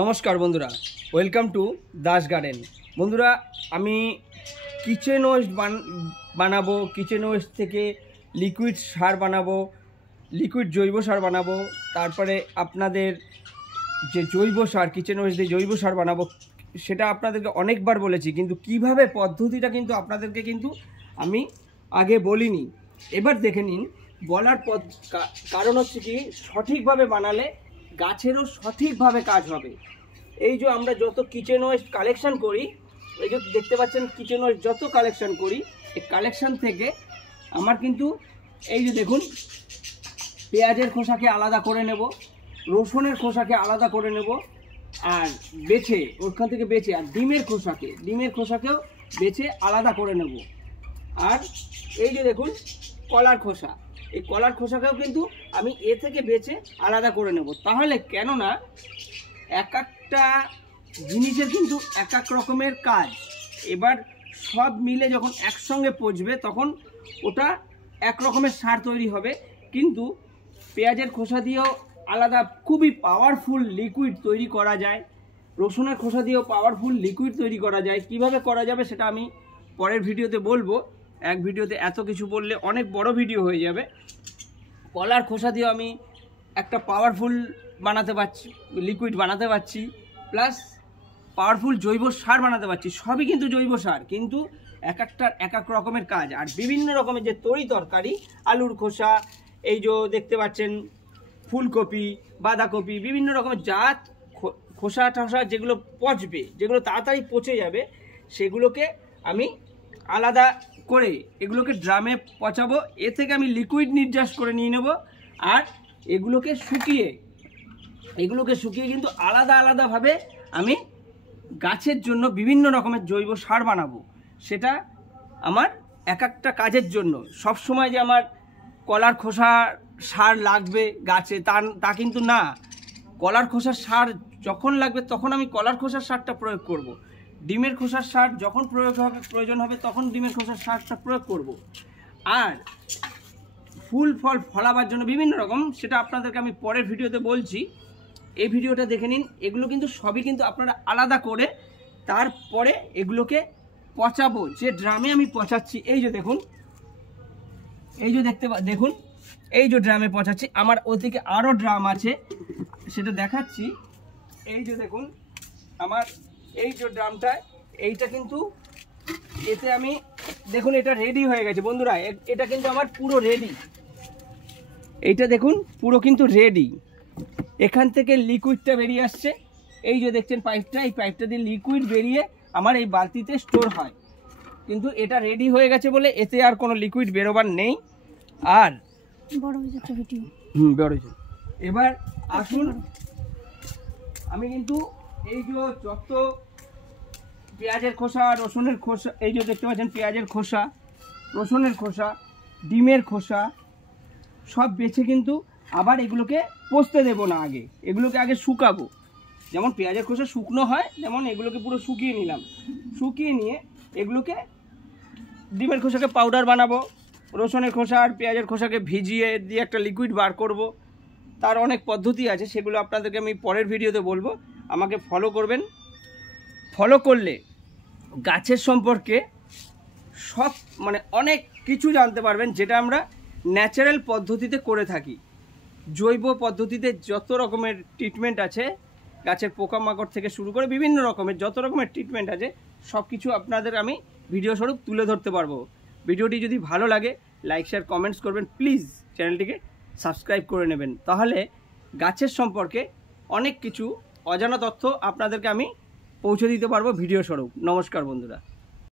নমস্কার বন্ধুরা, welcome to Das garden. বন্ধুরা, আমি কিচেন ওয়েস্ট বানাবো, কিচেন ওয়েস্ট থেকে লিকুইড সার বানাবো, লিকুইড জৈব সার বানাবো। তারপরে আপনাদের যে জৈব সার, কিচেন ওয়েস্ট দিয়ে জৈব সার বানাবো, সেটা আপনাদেরকে অনেকবার বলেছি, কিন্তু কিভাবে পদ্ধতিটা কিন্তু আপনাদেরকে কিন্তু আমি আগে বলিনি। এবার দেখে নিন, বলার কারণ হচ্ছে কি, সঠিকভাবে বানালে গাছেরও সঠিকভাবে কাজ হবে। এই যে আমরা যত কিচেন ওয়েস্ট কালেকশন করি, এই যে দেখতে পাচ্ছেন কিচেন ওয়েস্ট যত কালেকশন করি, এই কালেকশন থেকে আমার কিন্তু এই যে দেখুন, পেঁয়াজের খোসাকে আলাদা করে নেব, রসুনের খোসাকে আলাদা করে নেব, আর বেছে ওখান থেকে বেছে, আর ডিমের খোসাকেও বেছে আলাদা করে নেব। আর এই যে দেখুন কলার খোসা, এই কলার খোসাকেও কিন্তু আমি এ থেকে বেছে আলাদা করে নেব। তাহলে কেননা এক একটা জিনিসের কিন্তু এক এক রকমের কাজ। এবার সব মিলে যখন একসঙ্গে পচবে তখন ওটা এক রকমের সার তৈরি হবে। কিন্তু পেঁয়াজের খোসা দিয়েও আলাদা খুবই পাওয়ারফুল লিকুইড তৈরি করা যায়, রসুনের খোসা দিয়েও পাওয়ারফুল লিকুইড তৈরি করা যায়। কিভাবে করা যাবে সেটা আমি পরের ভিডিওতে বলবো। এক ভিডিওতে এত কিছু বললে অনেক বড় ভিডিও হয়ে যাবে। কলার খোসা দিয়েও আমি একটা পাওয়ারফুল বানাতে পারছি, লিকুইড বানাতে পারছি, প্লাস পাওয়ারফুল জৈব সার বানাতে পারছি। সবই কিন্তু জৈব সার, কিন্তু এক একটার এক এক রকমের কাজ। আর বিভিন্ন রকমের যে তরি তরকারি, আলুর খোসা, এই যে দেখতে পাচ্ছেন ফুলকপি, বাঁধাকপি, বিভিন্ন রকমের জাত খোসা ঠোসা যেগুলো পচবে, যেগুলো তাড়াতাড়ি পচে যাবে, সেগুলোকে আমি আলাদা করে এগুলোকে ড্রামে পচাবো। এ থেকে আমি লিকুইড নির্যাস করে নিয়ে নেব। আর এগুলোকে শুকিয়ে কিন্তু আলাদা আলাদাভাবে আমি গাছের জন্য বিভিন্ন রকমের জৈব সার বানাবো। সেটা আমার এক একটা কাজের জন্য। সব সময় যে আমার কলার খোসা সার লাগবে গাছে তা কিন্তু না। কলার খোসার সার যখন লাগবে তখন আমি কলার খোসার সারটা প্রয়োগ করব। ডিমের খোসার সার যখন প্রয়োজন হবে তখন ডিমের খোসার সারটা প্রয়োগ করব। আর ফুল ফল ফলাবার জন্য বিভিন্ন রকম, সেটা আপনাদেরকে আমি পরের ভিডিওতে বলছি। এই ভিডিওটা দেখে নিন। এগুলো কিন্তু সবই কিন্তু আপনারা আলাদা করে তারপরে এগুলোকে পচাবো। যে ড্রামে আমি পচাচ্ছি, এই যে দেখুন, এই যে দেখুন, এই যে ড্রামে পচাচ্ছি, আমার ওদিকে আরও ড্রাম আছে, সেটা দেখাচ্ছি। এই যে দেখুন আমার এই যে ড্রামটা, এইটা কিন্তু এতে আমি দেখুন এটা রেডি হয়ে গেছে বন্ধুরা। এটা কিন্তু আমার পুরো রেডি, এইটা দেখুন পুরো কিন্তু রেডি। এখান থেকে লিকুইডটা বেরিয়ে আসছে, এই যে দেখছেন পাইপটা, এই পাইপটা দিয়ে লিকুইড বেরিয়ে আমার এই বালতিতে স্টোর হয়। কিন্তু এটা রেডি হয়ে গেছে বলে এতে আর কোনো লিকুইড বেরোবার নেই। আর বড় হয়ে যাচ্ছে ভিডিও, বড় হয়েছে। এবার আসুন, আমি কিন্তু এই যে যত পেঁয়াজের খোসা, রসুনের খোসা, এই যে দেখতে পাচ্ছেন পেঁয়াজের খোসা, রসুনের খোসা, ডিমের খোসা সব বেছে কিন্তু আবার এগুলোকে পচতে দেবো না। এগুলোকে আগে শুকাবো। যেমন পেঁয়াজের খোসা শুকনো হয়, যেমন এগুলোকে পুরো শুকিয়ে নিলাম। শুকিয়ে নিয়ে এগুলোকে ডিমের খোসাকে পাউডার বানাবো, রসুনের খোসা আর পেঁয়াজের খোসাকে ভিজিয়ে দিয়ে একটা লিকুইড বার করব। তার অনেক পদ্ধতি আছে, সেগুলো আপনাদেরকে আমি পরের ভিডিওতে বলবো। আমাকে ফলো করবেন। ফলো করলে গাছের সম্পর্কে সব অনেক কিছু জানতে পারবেন, যেটা আমরা ন্যাচারাল পদ্ধতিতে করে থাকি। জৈব পদ্ধতিতে যত রকমের ট্রিটমেন্ট আছে, গাছের পোকামাকড় থেকে শুরু করে বিভিন্ন রকমের যত রকমের ট্রিটমেন্ট আছে, সব কিছু আপনাদের আমি ভিডিও স্বরূপ তুলে ধরতে পারবো। ভিডিওটি যদি ভালো লাগে লাইক শেয়ার কমেন্টস করবেন, প্লিজ চ্যানেলটিকে সাবস্ক্রাইব করে নেবেন। তাহলে গাছের সম্পর্কে অনেক কিছু অজানা তথ্য আপনাদেরকে আমি পৌঁছে দিতে পারবো ভিডিও স্বরূপ। নমস্কার বন্ধুরা।